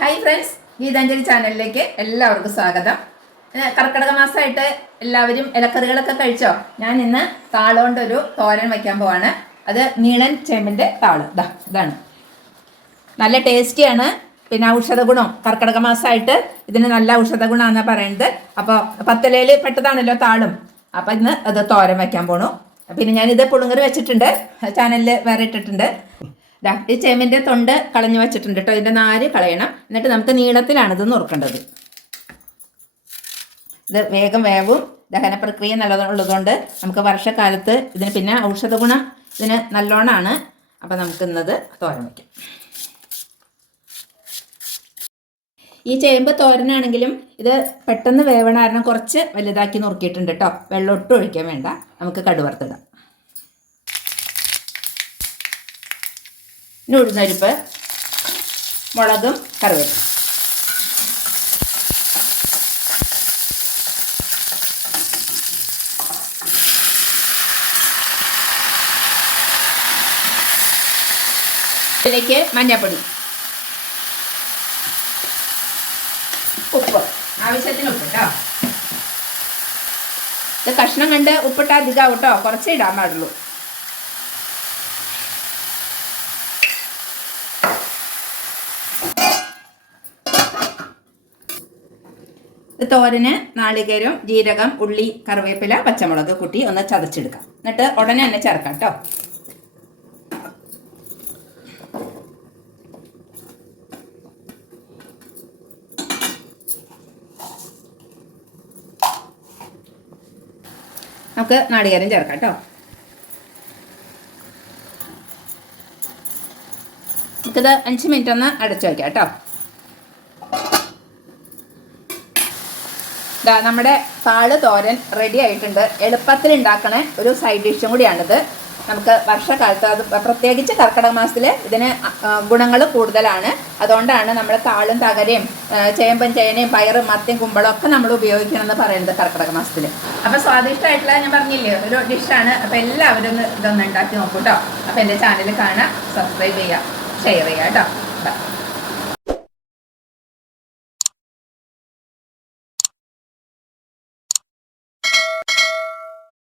Hi friends Geethanjali ചാനലിലേക്ക് എല്ലാവർക്കും സ്വാഗതം. കർക്കിടക മാസമായിട്ട് എല്ലാവരും ഇലക്കറികളൊക്കെ കഴിച്ചോ? ഞാൻ ഇന്ന് താളുകൊണ്ടൊരു തോരൻ വയ്ക്കാൻ പോവാണ്. അത് നീളൻ ചേമ്പിന്റെ താൾ. ഇതാ ഇതാണ്. നല്ല ടേസ്റ്റിയാണ് പിന്നെ ഔഷധ ഗുണം? കർക്കിടക മാസമായിട്ട് ഇതിന് നല്ല ഔഷധ ഗുണമാണെന്നാണ് പറയുന്നത് അപ്പോൾ പത്തലയിൽ പെട്ടതാണല്ലോ താളും. അപ്പോൾ ഇന്ന് അത് തോരൻ വയ്ക്കാൻ പോണു. പിന്നെ ഞാനിത് പുളുങ്ങറി വെച്ചിട്ടുണ്ട്. ചാനലിൽ വേറെ ഇട്ടിട്ടുണ്ട്. ഈ ചേമ്പിന്റെ തൊണ്ട് കളഞ്ഞു വെച്ചിട്ടുണ്ട് കേട്ടോ. ഇതിന്റെ നാര് കളയണം. എന്നിട്ട് നമുക്ക് നീളത്തിലാണ് ഇത് നുറുക്കേണ്ടത് ഇത് വേഗം വേവും. ദഹന പ്രക്രിയ നല്ലതുള്ളതുകൊണ്ട് നമുക്ക് വർഷക്കാലത്ത് ഇതിന് പിന്നെ ഔഷധ ഗുണം ഇതിന് നല്ലോണമാണ്. അപ്പോൾ നമുക്ക് ഇന്നത് തോരൻ വയ്ക്കാം. ഈ ചേമ്പ് തോരനാണെങ്കിലും ഇത് പെട്ടെന്ന് വേവണ കാരണം കുറച്ച് വലുതാക്കി നുറുക്കിയിട്ടുണ്ട് കേട്ടോ. വെള്ളം ഒട്ടും ഒഴിക്കാൻ വേണ്ട. നമുക്ക് കടുവറുത്തിടാം. ഇനി ഉഴുന്നരിപ്പ് മുളകും കറിവേപ്പില. ഇതിലേക്ക് മഞ്ഞപ്പൊടി. ഉപ്പ്. ആവശ്യത്തിന് ഉപ്പ് കേട്ടോ ഇത് കഷ്ണം കണ്ട് ഉപ്പിട്ടാൽ അധികം കേട്ടോ കുറച്ചേ ഇടാൻ പാടുള്ളൂ. തോരന് നാളികേരം ജീരകം ഉള്ളി കറിവേപ്പില പച്ചമുളക് കുട്ടി ഒന്ന് ചതച്ചെടുക്കാം. എന്നിട്ട് ഉടനെ തന്നെ ചേർക്കാം കേട്ടോ നമുക്ക് നാളികേരം ചേർക്കാം കേട്ടോ നമുക്കിത് അഞ്ച് മിനിറ്റ് ഒന്ന് അടച്ചു വയ്ക്കാം കേട്ടോ നമ്മുടെ പാൾ തോരൻ റെഡി ആയിട്ടുണ്ട്. എളുപ്പത്തിൽ ഉണ്ടാക്കണ ഒരു സൈഡ് ഡിഷും കൂടിയാണിത്. നമുക്ക് വർഷക്കാലത്ത് അത് പ്രത്യേകിച്ച് കർക്കിടക മാസത്തിൽ ഇതിന് ഗുണങ്ങൾ കൂടുതലാണ്. അതുകൊണ്ടാണ് നമ്മൾ താളും തകരയും ചേമ്പൻ ചേമ്പും ചേനയും പയറും മത്തിയും കുമ്പളം ഒക്കെ നമ്മൾ ഉപയോഗിക്കണം എന്ന് പറയുന്നത് കർക്കിടക മാസത്തിൽ അപ്പോൾ സ്വാദിഷ്ടമായിട്ടുള്ള ഞാൻ പറഞ്ഞില്ലേ ഒരു ഡിഷാണ് അപ്പോൾ എല്ലാവരും ഒന്ന് ഇതൊന്ന് ഉണ്ടാക്കി നോക്കൂ കേട്ടോ അപ്പോൾ എന്റെ ചാനൽ കാണാം സബ്സ്ക്രൈബ് ചെയ്യാം ഷെയർ ചെയ്യാം കേട്ടോ